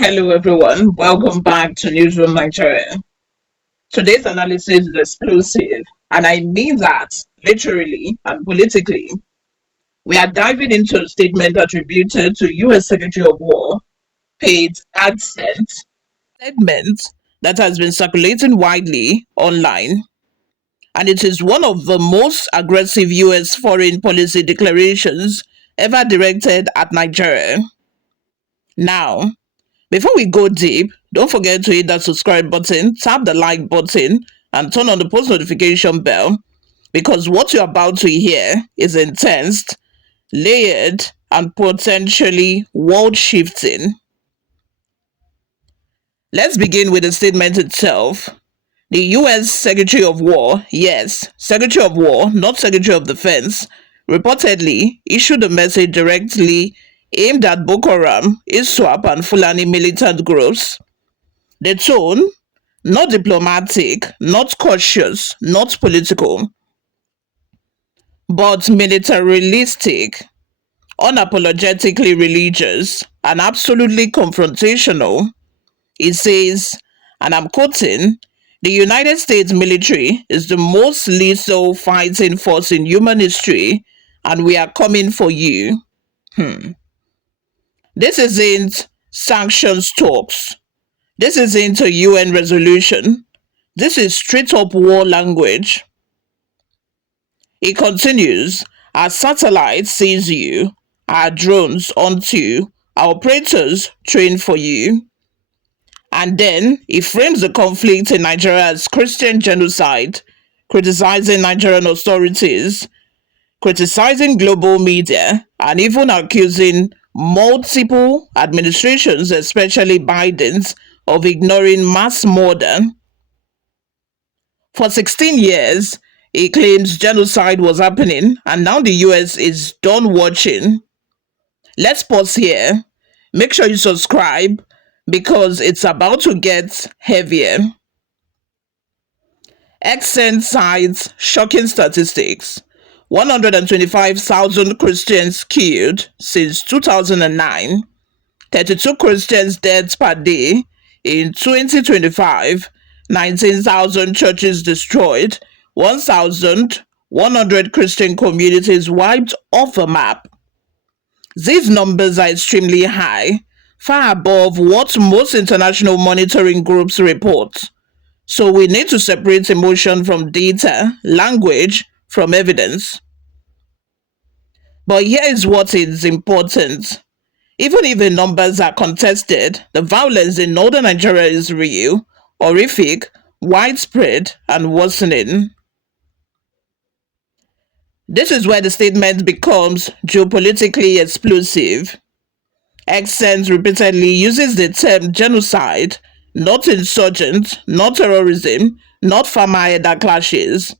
Hello, everyone. Welcome back to Newsroom Nigeria. Today's analysis is explosive, and I mean that literally and politically. We are diving into a statement attributed to U.S. Secretary of War, Pete Hegseth, statement that has been circulating widely online, and it is one of the most aggressive U.S. foreign policy declarations ever directed at Nigeria. Now, before we go deep, don't forget to hit that subscribe button, tap the like button, and turn on the post notification bell because what you're about to hear is intense, layered, and potentially world shifting. Let's begin with the statement itself. The US Secretary of War, yes, Secretary of War, not Secretary of Defense, reportedly issued a message directly aimed at Boko Haram, ISWAP, and Fulani militant groups. The tone, not diplomatic, not cautious, not political, but militaristic, unapologetically religious, and absolutely confrontational. It says, and I'm quoting, the United States military is the most lethal fighting force in human history, and we are coming for you. This isn't sanctions talks. This isn't a UN resolution. This is straight up war language. It continues, our satellites sees you, our drones onto you, our operators train for you. And then he frames the conflict in Nigeria as Christian genocide, criticizing Nigerian authorities, criticizing global media, and even accusing multiple administrations, especially Biden's, of ignoring mass murder. For 16 years, he claims genocide was happening, and now the US is done watching. Let's pause here. Make sure you subscribe because it's about to get heavier. Accent cites shocking statistics: 125,000 Christians killed since 2009, 32 Christians deaths per day in 2025, 19,000 churches destroyed, 1,100 Christian communities wiped off the map. These numbers are extremely high, far above what most international monitoring groups report. So we need to separate emotion from data, language from evidence. But here is what is important. Even if the numbers are contested, the violence in northern Nigeria is real, horrific, widespread, and worsening. This is where the statement becomes geopolitically explosive. Accent repeatedly uses the term genocide, not insurgent, not terrorism, not farmer-elder clashes.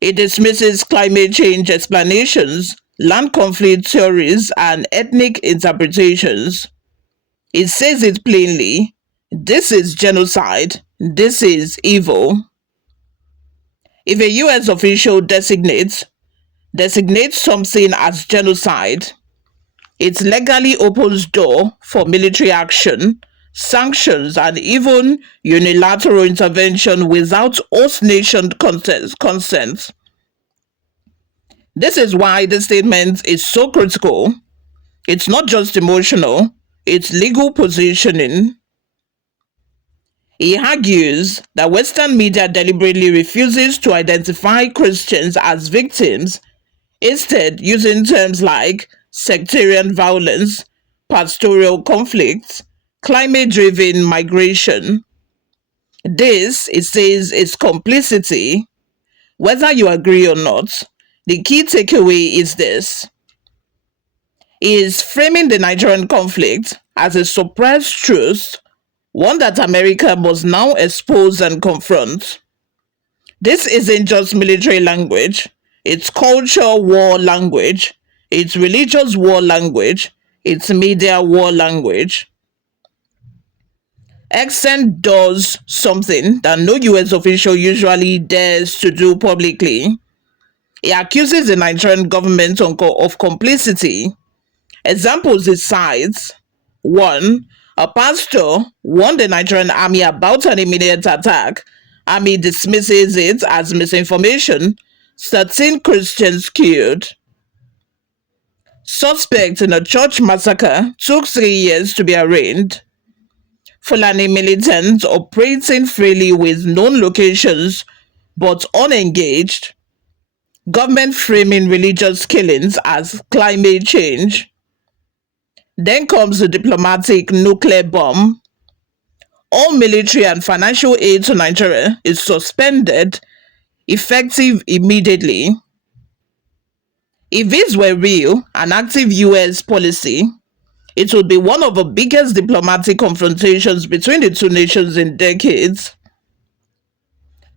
It dismisses climate change explanations, land conflict theories, and ethnic interpretations. It says it plainly: this is genocide, this is evil. If a US official designates something as genocide, it legally opens door for military action, sanctions, and even unilateral intervention without host nation consent. This is why this statement is so critical. It's not just emotional, it's legal positioning. He argues that Western media deliberately refuses to identify Christians as victims, instead using terms like sectarian violence, pastoral conflicts, climate-driven migration. This, it says, is complicity. Whether you agree or not, the key takeaway is this: he is framing the Nigerian conflict as a suppressed truth, one that America must now expose and confront. This isn't just military language, it's culture war language, it's religious war language, it's media war language. Accent does something that no US official usually dares to do publicly. He accuses the Nigerian government of complicity. Examples he cites: 1. A pastor warned the Nigerian army about an imminent attack. Army dismisses it as misinformation. 13 Christians killed. Suspect in a church massacre took 3 years to be arraigned. Fulani militants operating freely with known locations but unengaged. Government framing religious killings as climate change. Then comes the diplomatic nuclear bomb. All military and financial aid to Nigeria is suspended, effective immediately. If this were real, an active US policy, it would be one of the biggest diplomatic confrontations between the two nations in decades.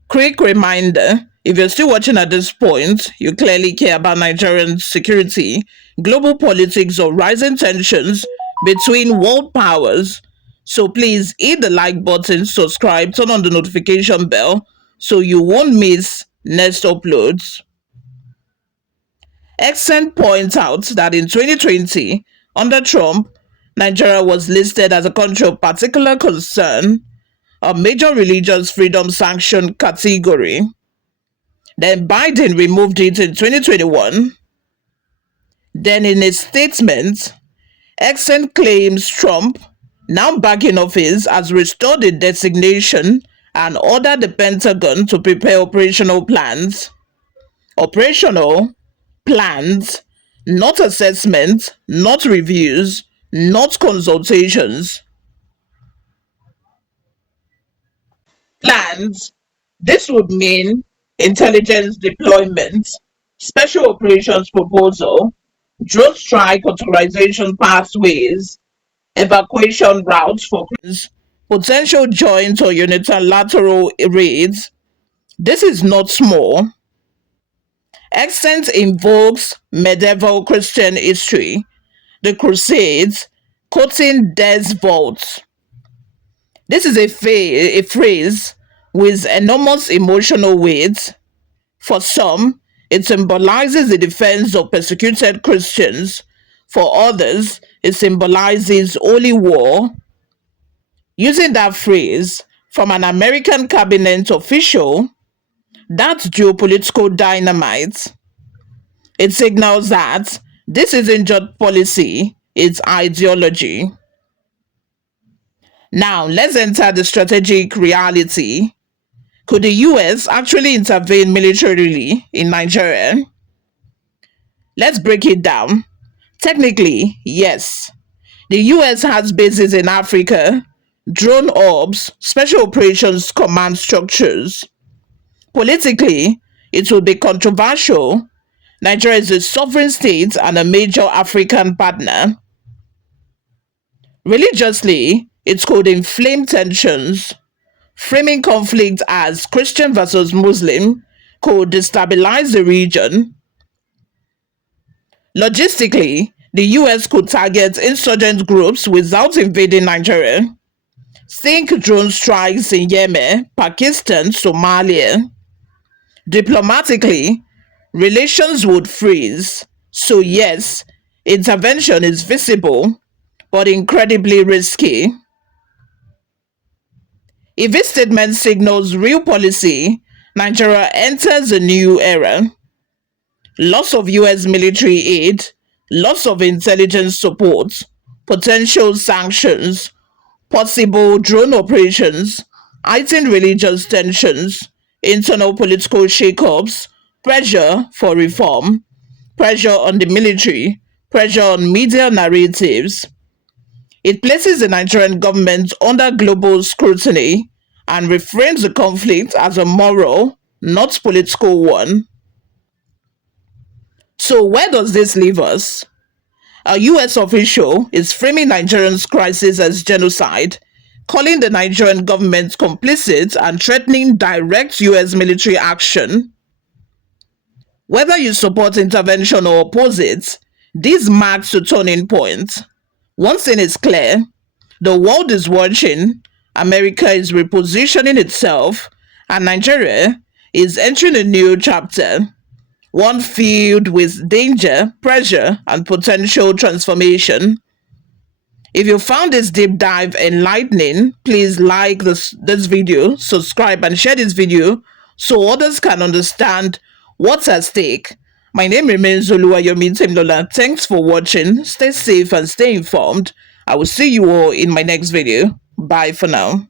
Quick reminder, if you're still watching at this point, you clearly care about Nigerian security, global politics, or rising tensions between world powers. So please hit the like button, subscribe, turn on the notification bell so you won't miss next uploads. Exxon points out that in 2020, under Trump, Nigeria was listed as a country of particular concern, a major religious freedom sanction category. Then Biden removed it in 2021. Then in a statement, Exxon claims Trump, now back in office, has restored the designation and ordered the Pentagon to prepare operational plans. Operational plans, not assessments, not reviews, not consultations. Plans. This would mean intelligence deployment, special operations proposal, drone strike authorization pathways, evacuation routes for potential joint or unilateral raids. This is not small. Extent invokes medieval Christian history, the Crusades, quoting Des Vault. This is a phrase with enormous emotional weight. For some, it symbolizes the defense of persecuted Christians. For others, it symbolizes holy war. Using that phrase from an American cabinet official, that's geopolitical dynamite. It signals that this isn't just policy, it's ideology. Now, let's enter the strategic reality. Could the US actually intervene militarily in Nigeria? Let's break it down. Technically, yes. The US has bases in Africa, drone hubs, special operations command structures. Politically, it will be controversial. Nigeria is a sovereign state and a major African partner. Religiously, it could inflame tensions. Framing conflict as Christian versus Muslim could destabilize the region. Logistically, the US could target insurgent groups without invading Nigeria. Think drone strikes in Yemen, Pakistan, Somalia. Diplomatically, relations would freeze. So yes, intervention is visible, but incredibly risky. If this statement signals real policy, Nigeria enters a new era. Loss of US military aid, loss of intelligence support, potential sanctions, possible drone operations, heightened religious tensions, internal political shakeups, pressure for reform, pressure on the military, pressure on media narratives. It places the Nigerian government under global scrutiny and reframes the conflict as a moral, not political one. So, where does this leave us? A US official is framing Nigeria's crisis as genocide, calling the Nigerian government complicit and threatening direct US military action. Whether you support intervention or oppose it, this marks a turning point. One thing is clear: the world is watching, America is repositioning itself, and Nigeria is entering a new chapter, one filled with danger, pressure, and potential transformation. If you found this deep dive enlightening, please like this video, subscribe, and share this video so others can understand what's at stake. My name remains Oluwayomi Temlola. Thanks for watching. Stay safe and stay informed. I will see you all in my next video. Bye for now.